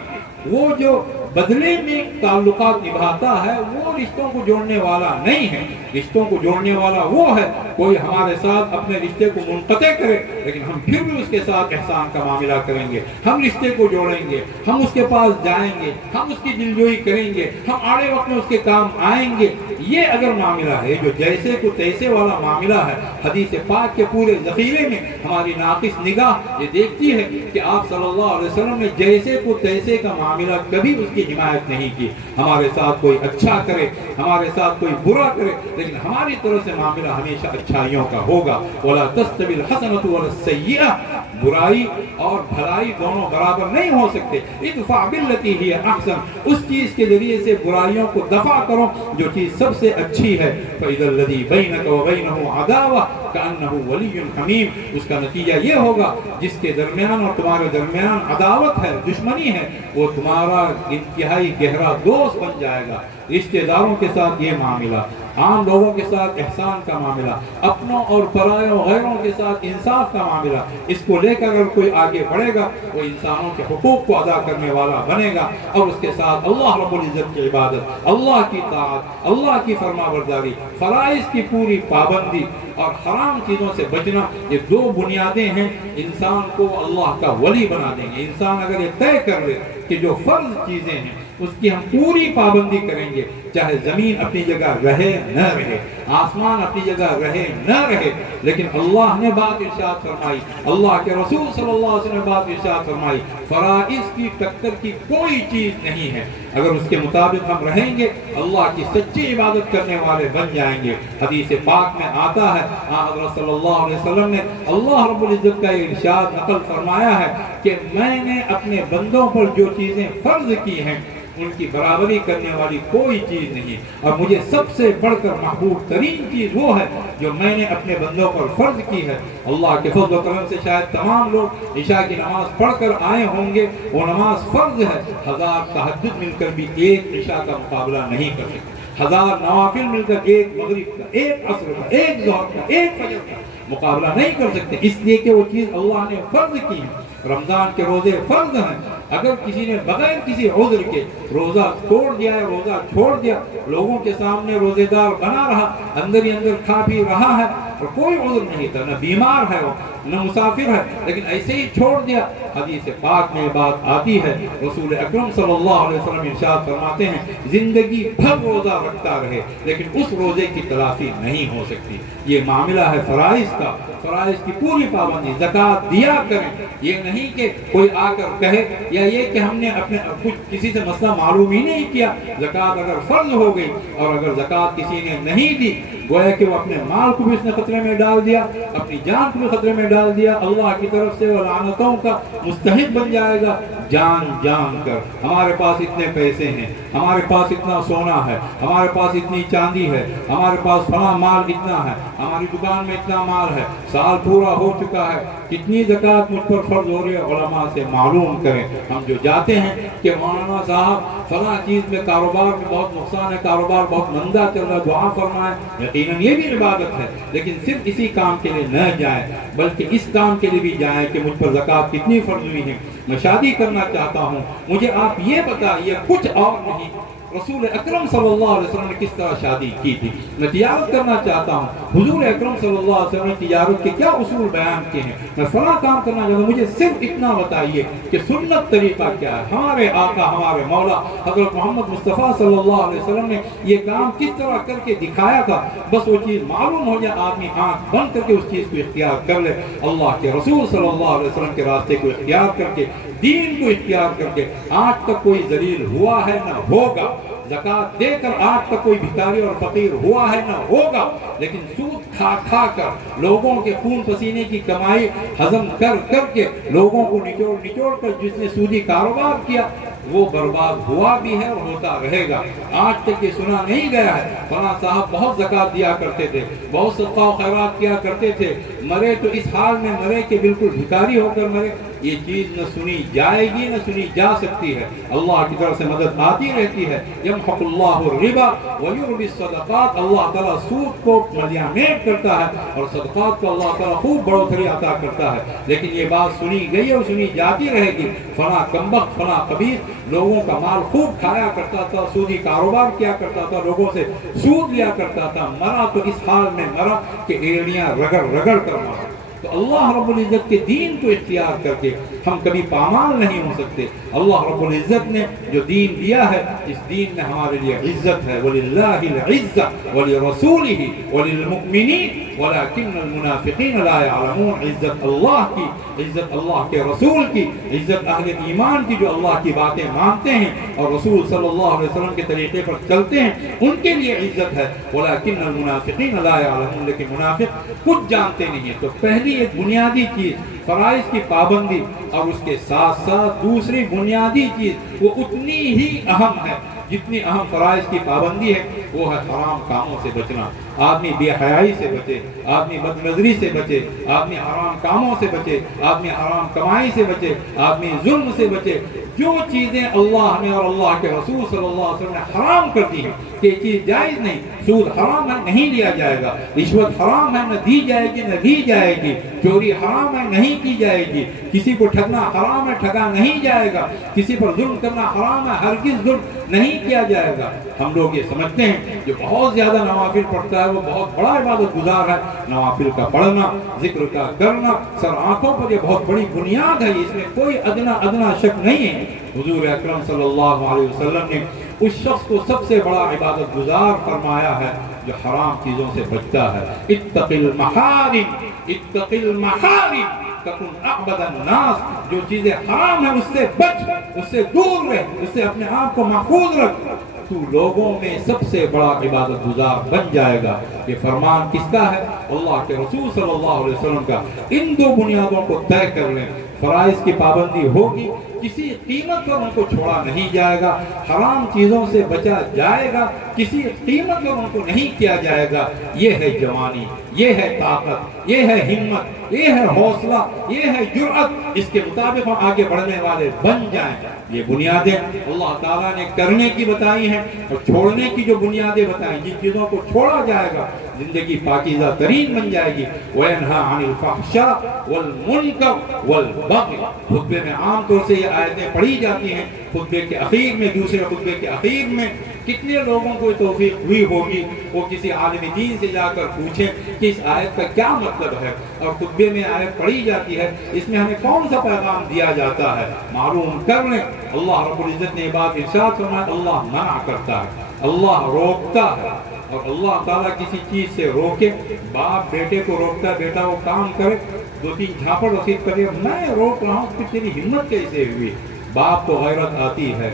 وہ جو بدلے میں تعلقات نبھاتا ہے وہ رشتوں کو جوڑنے والا نہیں ہے. رشتوں کو جوڑنے والا وہ ہے کوئی ہمارے ساتھ اپنے رشتے کو منقطع کرے لیکن ہم پھر بھی اس کے ساتھ احسان کا معاملہ کریں گے، ہم رشتے کو جوڑیں گے، ہم اس کے پاس جائیں گے، ہم اس کی دلجوئی کریں گے، ہم آڑے وقت میں اس کے کام آئیں گے. یہ اگر معاملہ ہے جو جیسے کو تیسے والا معاملہ ہے، حدیث پاک کے پورے ذخیرے میں ہماری ناقص نگاہ یہ دیکھتی ہے کہ آپ صلی اللہ علیہ وسلم نے جیسے کو تیسے کا معاملہ کبھی اس کی حمایت نہیں کی. ہمارے ساتھ کوئی اچھا کرے، ہمارے ساتھ کوئی برا کرے، لیکن ہماری طرف سے معاملہ ہمیشہ اچھائیوں کا ہوگا. وَلَا تَسْتَوِي الْحَسَنَةُ وَلَا السَّيِّئَةُ. برائی اور بھلائی دونوں برابر نہیں ہو سکتے. ادفع بالتي هي احسن. اس چیز کے ذریعے سے برائیوں کو دفع کرو جو چیز سب سے اچھی ہے. فَإِذَا الَّذِي بَيْنَكَ وَبَيْنَهُ عَدَاوَةٌ كَأَنَّهُ وَلِيٌّ حَمِيمٌ. اس کا نتیجہ یہ ہوگا جس کے درمیان اور تمہارے درمیان عداوت ہے، دشمنی ہے، وہ تمہارا انتہائی گہرا دوست بن جائے گا. رشتہ داروں کے ساتھ یہ معاملہ، عام لوگوں کے ساتھ احسان کا معاملہ، اپنوں اور پرایوں غیروں کے ساتھ انصاف کا معاملہ، اس کو لے کر اگر کوئی آگے بڑھے گا وہ انسانوں کے حقوق کو ادا کرنے والا بنے گا اور اس کے ساتھ اللہ رب العزت کی عبادت، اللہ کی طاعت، اللہ کی فرما برداری، فرائض کی پوری پابندی اور حرام چیزوں سے بچنا. یہ دو بنیادیں ہیں انسان کو اللہ کا ولی بنا دیں گے. انسان اگر یہ طے کر لے کہ جو فرض چیزیں ہیں اس کی ہم پوری پابندی کریں گے، چاہے زمین اپنی جگہ رہے نہ رہے، آسمان اپنی جگہ رہے نہ رہے، لیکن اللہ نے بات ارشاد فرمائی، اللہ کے رسول صلی اللہ علیہ وسلم نے بات ارشاد فرمائی، فرائض کی ٹکر کی کوئی چیز نہیں ہے. اگر اس کے مطابق ہم رہیں گے اللہ کی سچی عبادت کرنے والے بن جائیں گے. حدیث پاک میں آتا ہے حضرت صلی اللہ علیہ وسلم نے اللہ رب العزت کا یہ ارشاد نقل فرمایا ہے کہ میں نے اپنے بندوں پر جو چیزیں فرض کی ہیں ان کی برابری کرنے والی کوئی چیز نہیں، اور مجھے سب سے بڑھ کر محبوب ترین چیز وہ ہے جو میں نے اپنے بندوں پر فرض کی ہے. اللہ کے فضل و کرم سے شاید تمام لوگ عشاء کی نماز پڑھ کر آئے ہوں گے، وہ نماز فرض ہے. 1000 تہجد مل کر بھی ایک عشاء کا مقابلہ نہیں کر سکتے. 1000 نوافل مل کر ایک مغرب کا، ایک عصر کا، ایک ظہر کا، ایک فجر کا مقابلہ نہیں کر سکتے، اس لیے کہ وہ چیز اللہ نے فرض کی ہے. رمضان کے روزے فرض ہیں. اگر کسی نے بغیر کسی عذر کے روزہ توڑ دیا ہے، روزہ چھوڑ دیا، لوگوں کے سامنے روزے دار بنا رہا، اندر ہی اندر کھا پی رہا ہے اور کوئی عذر نہیں تھا، نہ بیمار ہے وہ، نہ مسافر ہے، لیکن ایسے ہی چھوڑ دیا، حدیث پاک میں بات آتی ہے، رسول اکرم صلی اللہ علیہ وسلم ارشاد فرماتے ہیں زندگی بھر روزہ رکھتا رہے لیکن اس روزے کی تلافی نہیں ہو سکتی. یہ معاملہ ہے فرائض کا، فرائض کی پوری پابندی. زکوٰۃ دیا کریں، یہ نہیں کہ کوئی آ کر کہے یا یہ کہ ہم نے اپنے کچھ کسی سے مسئلہ معلوم ہی نہیں کیا. زکوٰۃ اگر فرض ہو گئی اور اگر زکوٰۃ کسی نے نہیں دی گویا کہ وہ اپنے مال کو بھی اس نے خطرے میں ڈال دیا، اپنی جان کو بھی خطرے میں ڈال دیا، اللہ کی طرف سے وہ لعنتوں کا مستحق بن جائے گا. جان کر ہمارے پاس اتنے پیسے ہیں، ہمارے پاس اتنا سونا ہے، ہمارے پاس اتنی چاندی ہے، ہمارے پاس فلاں مال اتنا ہے، ہماری دکان میں اتنا مال ہے، سال پورا ہو چکا ہے، کتنی زکوٰۃ مجھ پر فرض ہو رہی ہے، علماء سے معلوم کریں. ہم جو جاتے ہیں کہ مولانا صاحب فلاں چیز میں کاروبار میں بہت نقصان ہے، کاروبار بہت مندہ چل رہا ہے، دعا فرمائیں، یقیناً یہ بھی عبادت ہے، لیکن صرف اسی کام کے لیے نہ جائیں بلکہ اس کام کے لیے بھی جائیں کہ مجھ پر زکوٰۃ کتنی فرض ہوئی ہے. میں شادی کرنا چاہتا ہوں، مجھے آپ یہ بتائیے، کچھ اور نہیں، رسول اکرم صلی اللہ علیہ وسلم نے کس طرح شادی کی تھی. میں تجارت کرنا چاہتا ہوں، حضور اکرم صلی اللہ علیہ وسلم نے تجارت کے کیا اصول بیان کیے ہیں. میں فلاں کام کرنا چاہتا ہوں، مجھے صرف اتنا بتائیے کہ سنت طریقہ کیا ہے. ہمارے آقا ہمارے مولا حضرت محمد مصطفیٰ صلی اللہ علیہ وسلم نے یہ کام کس طرح کر کے دکھایا تھا، بس وہ چیز معلوم ہو جائے، آدمی آنکھ بند کر کے اس چیز کو اختیار کر لے. اللہ کے رسول صلی اللہ علیہ وسلم کے راستے کو اختیار کر کے، دین کو اختیار کر کے آج تک کوئی ذلیل ہوا ہے نہ ہوگا. زکوٰۃ دے کر آج تک کوئی بھکاری اور فقیر ہوا ہے نہ ہوگا، لیکن سود کھا کر لوگوں کے خون پسینے کی کمائی ہضم کر کے لوگوں کو نچوڑ کر جس نے سودی کاروبار کیا وہ برباد ہوا بھی ہے اور ہوتا رہے گا۔ آج تک یہ سنا نہیں گیا ہے فلاں صاحب بہت زکوٰۃ دیا کرتے تھے، بہت صدقہ و خیرات کیا کرتے تھے، مرے تو اس حال میں مرے کہ بالکل بھکاری ہو کر مرے۔ یہ چیز نہ سنی جائے گی نہ سنی جا سکتی ہے۔ اللہ کی طرف سے مدد آتی رہتی ہے۔ یمحق اللہ الربا ویربی الصدقات، اللہ تعالیٰ سود کو ملیامین کرتا ہے اور صدقات کو اللہ تعالیٰ خوب بڑھوتری عطا کرتا ہے۔ لیکن یہ بات سنی گئی اور سنی جاتی رہے گی، فلاں کمبخت فلاں خبیث لوگوں کا مال خوب کھایا کرتا تھا، سودی کاروبار کیا کرتا تھا، لوگوں سے سود لیا کرتا تھا، مرا تو اس حال میں مرا کہ ایڑیاں رگڑ رگڑ کر مرا۔ تو اللہ رب العزت کے دین کو اختیار کر کے ہم کبھی پامال نہیں ہو سکتے۔ اللہ رب العزت نے جو دین دیا ہے، اس دین میں ہمارے لیے عزت ہے۔ وَلِلَّهِ الْعِزَّةُ وَلِرَسُولِهِ وَلِلْمُؤْمِنِينَ وَلَكِنَّ الْمُنَافِقِينَ لَا يَعْلَمُونَ، عزت اللہ کی، عزت اللہ کے رسول کی، عزت اہل ایمان کی جو اللہ کی باتیں مانتے ہیں اور رسول صلی اللہ علیہ وسلم کے طریقے پر چلتے ہیں، ان کے لیے عزت ہے۔ وَلَكِنَّ الْمُنَافِقِينَ لَا يَعْلَمُونَ، لیکن منافق کچھ جانتے نہیں ہیں۔ تو پہلی ایک بنیادی چیز فرائض کی پابندی، اور اس کے ساتھ ساتھ دوسری بنیادی چیز وہ اتنی ہی اہم ہے جتنی اہم فرائض کی پابندی ہے، وہ ہے حرام کاموں سے بچنا۔ آدمی بے حیائی سے بچے، آدمی بد نظری سے بچے، آدمی حرام کاموں سے بچے، آدمی حرام کمائی سے بچے، آدمی ظلم سے بچے۔ جو چیزیں اللہ نے اور اللہ کے رسول صلی اللہ علیہ وسلم نے حرام کر دی ہیں کہ یہ چیز جائز نہیں، سود حرام ہے نہیں لیا جائے گا، رشوت حرام ہے نہ دی جائے گی نہ دی جائے گی، چوری حرام ہے نہیں کی جائے گی، کسی کو ٹھگنا حرام ہے ٹھگا نہیں جائے گا، کسی پر ظلم کرنا حرام ہے ہرگز ظلم نہیں کیا جائے گا۔ ہم لوگ یہ سمجھتے ہیں جو بہت زیادہ نوافل پڑھتا ہے وہ بہت بڑا عبادت گزار ہے۔ نوافل کا پڑھنا، ذکر کا کرنا سر آنکھوں پر یہ بہت بڑی بنیاد ہے، اس میں کوئی ادنا شک نہیں ہے۔ حضور اکرم صلی اللہ علیہ وسلم نے اس شخص کو سب سے بڑا عبادت گزار فرمایا ہے جو حرام چیزوں سے بچتا ہے۔ اتق المحارم، اتق المحارم تکن اعبد الناس، جو چیزیں حرام ہیں اس سے بچ، اس سے دور رہ، اس سے اپنے آپ کو محفوظ رکھ، تو لوگوں میں سب سے بڑا عبادت گزار بن جائے گا۔ یہ فرمان کس کا ہے؟ اللہ کے رسول صلی اللہ علیہ وسلم کا۔ ان دو بنیادوں کو طے کر لیں، فرائض کی پابندی ہوگی، کسی قیمت پر ان کو چھوڑا نہیں جائے گا، حرام چیزوں سے بچا جائے گا، کسی قیمت پر ان کو نہیں کیا جائے گا۔ یہ ہے جوانی، یہ ہے طاقت، یہ ہے ہمت، یہ ہے حوصلہ، یہ ہے جرأت۔ اس کے مطابق ہم آگے بڑھنے والے بن جائیں۔ یہ بنیادیں اللہ تعالیٰ نے کرنے کی بتائی ہیں اور چھوڑنے کی جو بنیادیں بتائیں، جن چیزوں کو چھوڑا جائے گا زندگی پاکیزہ ترین بن جائے گی۔ وَيَنْهَا عَنِ الْفَحْشَاءِ وَالْمُنْكَرِ وَالْبَغْيِ، خطبے میں عام طور سے یہ آیتیں پڑھی جاتی ہیں، خطبے کے اخیر میں، دوسرے خطبے کے اخیر میں۔ کتنے لوگوں کو توفیق ہوئی ہوگی وہ کسی عالم دین سے جا کر پوچھیں کہ اس آیت کا کیا مطلب ہے، اور خطبے میں آیت پڑھی جاتی ہے، اس میں ہمیں کون سا پیغام دیا جاتا ہے، معلوم کر لیں۔ اللہ رب العزت نے یہ بات ارشاد فرمایا، اللہ منع کرتا ہے، اللہ روکتا ہے۔ اور اللہ تعالیٰ کسی چیز سے روکے، باپ بیٹے کو روکتا ہے، بیٹا وہ کام کرے، دو تین جھاپڑ رسید کرے، میں روک رہا ہوں، پھر تیری ہمت کیسے ہوئی؟ باپ کو غیرت آتی ہے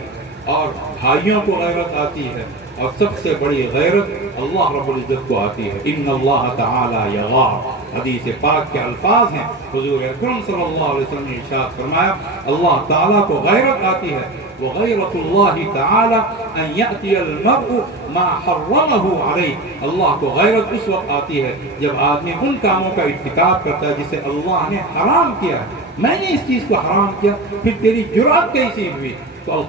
اور بھائیوں کو غیرت آتی ہے، اور سب سے بڑی غیرت اللہ رب العزت کو آتی ہے۔ ان اللہ تعالی یغار، حدیث پاک کے الفاظ ہیں، حضور اکرم صلی اللہ علیہ وسلم نے ارشاد فرمایا اللہ تعالیٰ کو غیرت آتی ہے۔ وغیرت اللہ تعالی ان یأتی المرء ما حرمہ علیہ، اللہ کو غیرت اس وقت آتی ہے جب آدمی ان کاموں کا ارتکاب کرتا ہے جسے اللہ نے حرام کیا ہے۔ میں نے اس چیز کو حرام کیا، پھر تیری جرأت کیسی ہوئی؟ تو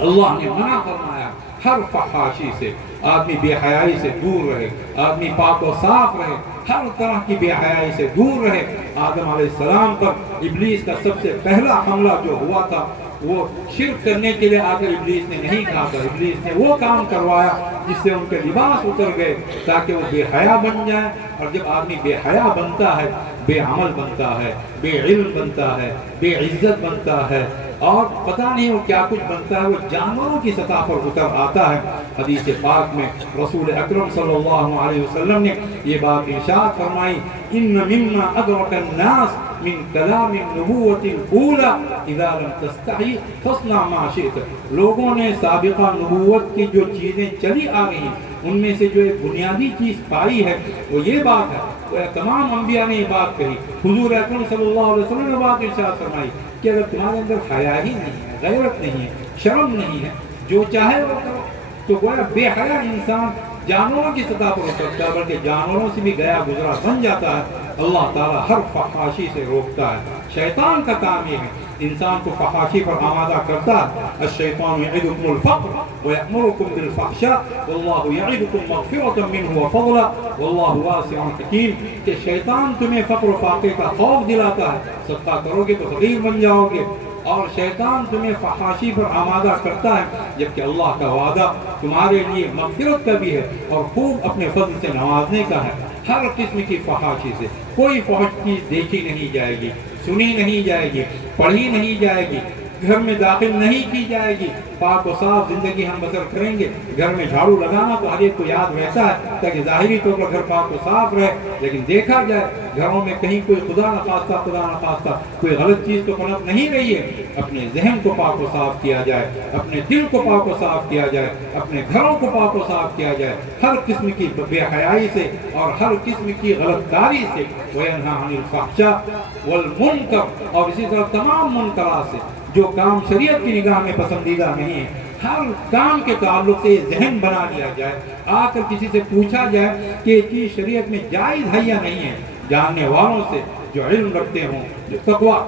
اللہ نے منع فرمایا ہر فحاشی سے، آدمی بے حیائی سے دور رہے، آدمی پاک و صاف رہے، ہر طرح کی بے حیائی سے دور رہے۔ آدم علیہ السلام پر ابلیس کا سب سے پہلا حملہ جو ہوا تھا وہ شرک کرنے کے لیے آ کر ابلیس نے نہیں کہا تھا، ابلیس نے وہ کام کروایا جس سے ان کے لباس اتر گئے تاکہ وہ بے حیا بن جائیں۔ اور جب آدمی بے حیا بنتا ہے، بے عمل بنتا ہے، بے علم بنتا ہے، بے عزت بنتا ہے، اور پتہ نہیں وہ کیا کچھ بنتا ہے، وہ جانوروں کی سطح پر اتر آتا ہے۔ حدیث پاک میں رسول اکرم صلی اللہ علیہ وسلم نے یہ بات ارشاد فرمائی، ان مما ادرک الناس من کلام النبوۃ الاولی اذا لم تستحی فاصنع ما شئت، لوگوں نے سابقہ نبوت کی جو چیزیں چلی آ رہی ہیں ان میں سے جو ایک بنیادی چیز پائی ہے وہ یہ بات ہے، وہ تمام انبیاء نے یہ بات کہی، حضور اکرم صلی اللہ علیہ وسلم نے بات ارشاد فرمائی کہ اگر تمہارے اندر حیا ہی نہیں ہے، غیرت نہیں ہے، شرم نہیں ہے، جو چاہے وہ کرو۔ تو گویا بے حیا انسان جانوروں کی سطح پر ہو سکتا ہے، بلکہ جانوروں سے بھی گیا گزرا بن جاتا ہے۔ اللہ تعالیٰ ہر فحاشی سے روکتا ہے۔ شیطان کا کام یہ ہے، انسان کو فحاشی پر آمادہ کرتا ہے۔ الشیطان یعدکم الفقر ویأمرکم بالفحشاء واللہ یعدکم مغفرۃ منہ وفضلا واللہ واسع حکیم، کہ شیطان تمہیں فقر و فاقے کا خوف دلاتا ہے، صدقہ کرو گے تو فقیر بن جاؤ گے، اور شیطان تمہیں فحاشی پر آمادہ کرتا ہے، جبکہ اللہ کا وعدہ تمہارے لیے مغفرت کا بھی ہے اور خوب اپنے فضل سے نوازنے کا ہے۔ ہر قسم کی فحاشی سے کوئی فحش چیز دیکھی نہیں جائے گی، سنی نہیں جائے گی، پڑھی نہیں جائے گی، گھر میں داخل نہیں کی جائے گی۔ پاک و صاف زندگی ہم بسر کریں گے۔ گھر میں جھاڑو لگانا تو ہر ایک کو یاد رہتا ہے تاکہ ظاہری طور پر گھر پاک و صاف رہے، لیکن دیکھا جائے گھروں میں کہیں کوئی خدا نخواستہ کوئی غلط چیز تو پنپ نہیں رہی ہے۔ اپنے ذہن کو پاک و صاف کیا جائے، اپنے دل کو پاک و صاف کیا جائے، اپنے گھروں کو پاک و صاف کیا جائے ہر قسم کی بے حیائی سے اور ہر قسم کی غلط کاری سے۔ وَيَنْهَى عَنِ الْفَحْشَاءِ وَالْمُنكَرِ، اور اسی طرح تمام منکرات سے، جو کام شریعت کی نگاہ میں پسندیدہ نہیں ہے، ہر کام کے تعلق سے یہ ذہن بنا لیا جائے۔ آ کر کسی سے پوچھا جائے کہ یہ چیز شریعت میں جائز ہے یا نہیں ہے، جاننے والوں سے جو علم رکھتے ہوں، جو تقویٰ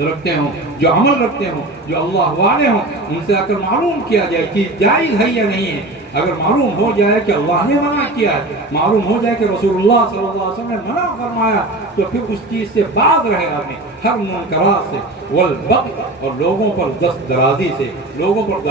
رکھتے ہوں، جو عمل رکھتے ہوں، جو اللہ والے ہوں، ان سے آ کر معلوم کیا جائے کہ جائز ہے یا نہیں ہے۔ اگر معلوم ہو جائے کہ اللہ نے منع کیا ہے، معلوم ہو جائے کہ رسول اللہ صلی اللہ علیہ وسلم نے منع فرمایا، تو پھر اس چیز سے باز رہے آدمی، ہر منکرات سے، والبغی، اور لوگوں پر دست درازی سے، لوگوں پر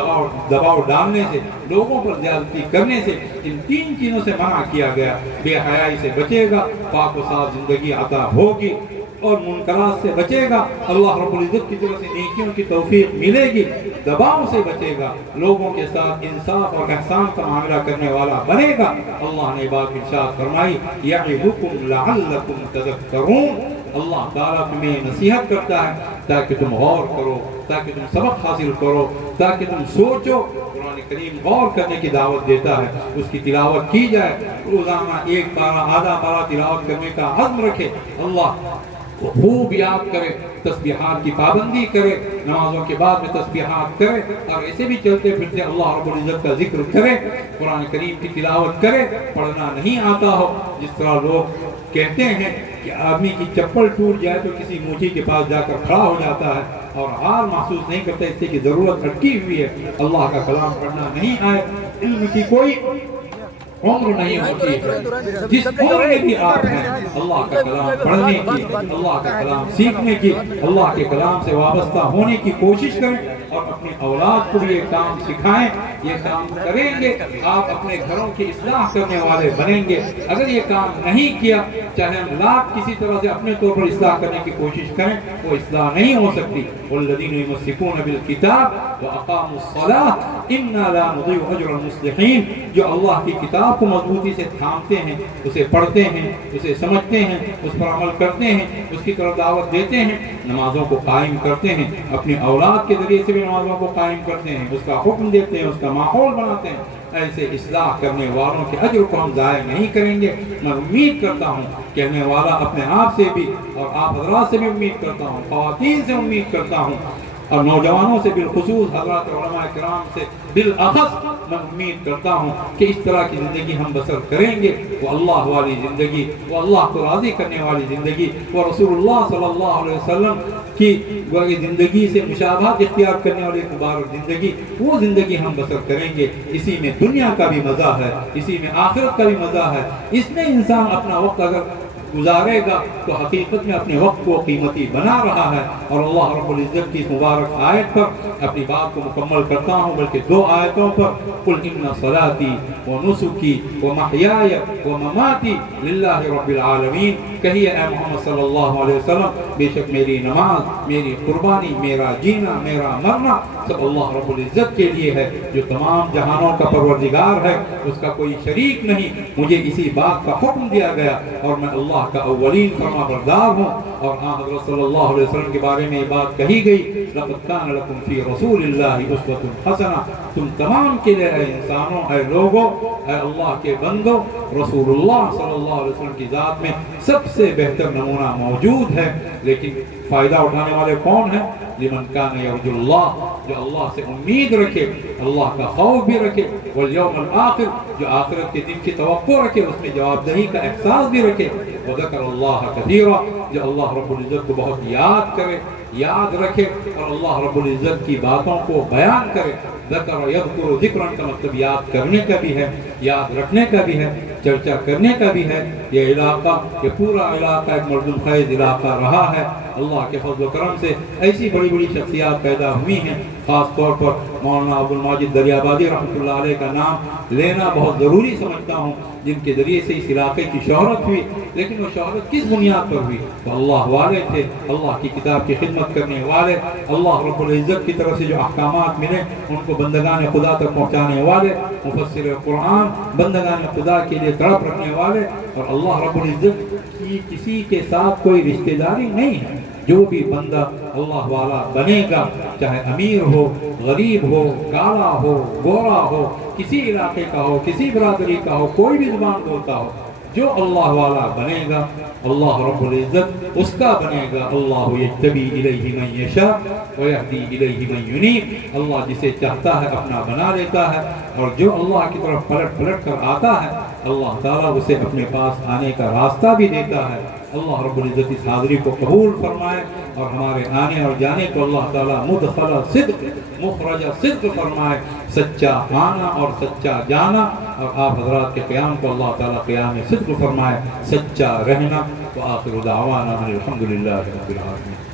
دباؤ ڈالنے سے، لوگوں پر زیادتی کرنے سے، ان تین چیزوں سے منع کیا گیا۔ بے حیائی سے بچے گا، پاک و صاف زندگی عطا ہوگی، اور منکرات سے بچے گا، اللہ رب العزت کی طرف سے نیکیوں کی توفیق ملے گی۔ دباؤ سے بچے گا، لوگوں کے ساتھ انصاف اور احسان کا معاملہ کرنے والا بنے گا۔ اللہ نے بات ارشاد فرمائی، یعظکم لعلکم تذکرون، اللہ تعالیٰ تمہیں نصیحت کرتا ہے تاکہ تم غور کرو، تاکہ تم سبق حاصل کرو، تاکہ تم سوچو۔ قرآن کریم غور کرنے کی دعوت دیتا ہے، اس کی تلاوت کی جائے، روزانہ ایک پارہ آدھا پارہ تلاوت کرنے کا عزم رکھے، اللہ خوب یاد کرے، تسبیحات کی پابندی کرے، نمازوں کے بعد میں تسبیحات کرے، اور ایسے بھی چلتے پھرتے اللہ رب العزت کا ذکر کرے، قرآن کریم کی تلاوت کرے۔ پڑھنا نہیں آتا ہو، جس طرح لوگ کہتے ہیں کہ آدمی کی چپل ٹوٹ جائے تو کسی موچی کے پاس جا کر کھڑا ہو جاتا ہے اور حال محسوس نہیں کرتا، اس سے کہ ضرورت اٹکی ہوئی ہے۔ اللہ کا کلام پڑھنا نہیں آئے، علم کی کوئی عمر نہیں ہوتی ہے، جس عمر میں بھی آپ ہیں اللہ کا کلام پڑھنے کی، اللہ کا کلام سیکھنے کی، اللہ کے کلام سے وابستہ ہونے کی کوشش کریں، اور اپنی اولاد کو بھی یہ کام سکھائیں۔ یہ کام کریں گے آپ اپنے گھروں کی اصلاح کرنے والے بنیں گے۔ اگر یہ کام نہیں کیا، چاہے ہم لاکھ کسی طرح سے اپنے طور پر اصلاح کرنے کی کوشش کریں، وہ اصلاح نہیں ہو سکتی۔ والذین یمسکون بالکتاب واقاموا الصلاۃ انا لا نضیع اجر المصلحین، جو اللہ کی کتاب کو مضبوطی سے تھامتے ہیں، اسے پڑھتے ہیں، اسے سمجھتے ہیں، اس پر عمل کرتے ہیں، اس کی طرف دعوت دیتے ہیں، نمازوں کو قائم کرتے ہیں، اپنی اولاد کے ذریعے سے بھی نمازوں کو قائم کرتے ہیں، اس کا حکم دیتے ہیں، اس کا ماحول بناتے ہیں، ایسے اصلاح کرنے والوں کے اجر کو ہم ضائع نہیں کریں گے۔ میں امید کرتا ہوں، کہنے والا اپنے آپ سے بھی اور آپ حضرات سے بھی امید کرتا ہوں، خواتین سے امید کرتا ہوں، اور نوجوانوں سے بالخصوص حضرات علماء کرام سے بالاخص میں امید کرتا ہوں کہ اس طرح کی زندگی ہم بسر کریں گے، وہ اللہ والی زندگی، وہ اللہ کو راضی کرنے والی زندگی، وہ رسول اللہ صلی اللہ علیہ وسلم کی زندگی سے مشابہت اختیار کرنے والی مبارک زندگی، وہ زندگی ہم بسر کریں گے۔ اسی میں دنیا کا بھی مزہ ہے، اسی میں آخرت کا بھی مزہ ہے۔ اس میں انسان اپنا وقت اگر گزارے گا تو حقیقت میں اپنے وقت کو قیمتی بنا رہا ہے۔ اور اللہ رب العزت کی مبارک آیت پر اپنی بات کو مکمل کرتا ہوں، بلکہ دو آیتوں پر، قل ان صلاتی ونسکی ومحیای ومماتی للہ رب العالمین، کہیے اے محمد صلی اللہ علیہ وسلم، بے شک میری نماز، میری قربانی، میرا جینا، میرا مرنا سب اللہ رب العزت کے لیے ہے، جو تمام جہانوں کا پروردگار ہے، اس کا کوئی شریک نہیں۔ مجھے اسی بات کا حکم دیا گیا اور میں اللہ کا اولین فرما بردار ہوں۔ اور حضرت صلی اللہ علیہ وسلم کے بارے میں یہ بات کہی گئی، لقد کان لکم فی رسول اللہ اسوۃ حسنہ، تم تمام کے لیے اے انسانوں، اے لوگوں، اے اللہ کے بندوں، رسول اللہ صلی اللہ علیہ وسلم کی ذات میں سب سے بہتر نمونہ موجود ہے۔ لیکن فائدہ اٹھانے والے کون ہیں؟ لمن کان یرجو اللہ، جو اللہ سے امید رکھے، اللہ کا خوف بھی رکھے، والیوم الآخر جو آخرت کے دن کی توقع رکھے، اس میں جواب دہی کا احساس بھی رکھے، وذکر اللہ کثیرا جو اللہ رب العزت کو بہت یاد کرے، یاد رکھے اور اللہ رب العزت کی باتوں کو بیان کرے۔ ذکر یذکر ذکرن کا مطلب یاد کرنے کا بھی ہے، یاد رکھنے کا بھی ہے، چرچا کرنے کا بھی ہے۔ یہ علاقہ، یہ پورا علاقہ ایک مردم خیز علاقہ رہا ہے۔ اللہ کے فضل و کرم سے ایسی بڑی بڑی شخصیات پیدا ہوئی ہیں، خاص طور پر مولانا عبدالماجد دریابادی رحمۃ اللہ علیہ کا نام لینا بہت ضروری سمجھتا ہوں، جن کے ذریعے سے اس علاقے کی شہرت ہوئی۔ لیکن وہ شہرت کس بنیاد پر ہوئی؟ تو اللہ والے تھے، اللہ کی کتاب کی خدمت کرنے والے، اللہ رب العزت کی طرف سے جو احکامات ملے ان کو بندگان خدا تک پہنچانے والے، مفسر قرآن، بندگان خدا کے لیے تڑپ رکھنے والے۔ اور اللہ رب العزت کی کسی کے ساتھ کوئی رشتہ داری نہیں ہے۔ جو بھی بندہ اللہ والا بنے گا، چاہے امیر ہو، غریب ہو، کالا ہو، گورا ہو، کسی علاقے کا ہو، کسی برادری کا ہو، کوئی بھی زبان بولتا ہو، جو اللہ والا بنے گا اللہ رب العزت اس کا بنے گا۔ اللہ یجتبی الیہ من یشاء ویہدی الیہ من ینیب، اللہ جسے چاہتا ہے اپنا بنا لیتا ہے، اور جو اللہ کی طرف پلٹ پلٹ کر آتا ہے اللہ تعالیٰ اسے اپنے پاس آنے کا راستہ بھی دیتا ہے۔ اللہ رب العزت اس حاضری کو قبول فرمائے اور ہمارے آنے اور جانے کو اللہ تعالیٰ مدخل صدق مخرج صدق فرمائے، سچا آنا اور سچا جانا، اور آپ حضرات کے قیام کو اللہ تعالیٰ قیام صدق فرمائے، سچا رہنا۔ وآخر دعوانا الحمدللہ رب العالمین۔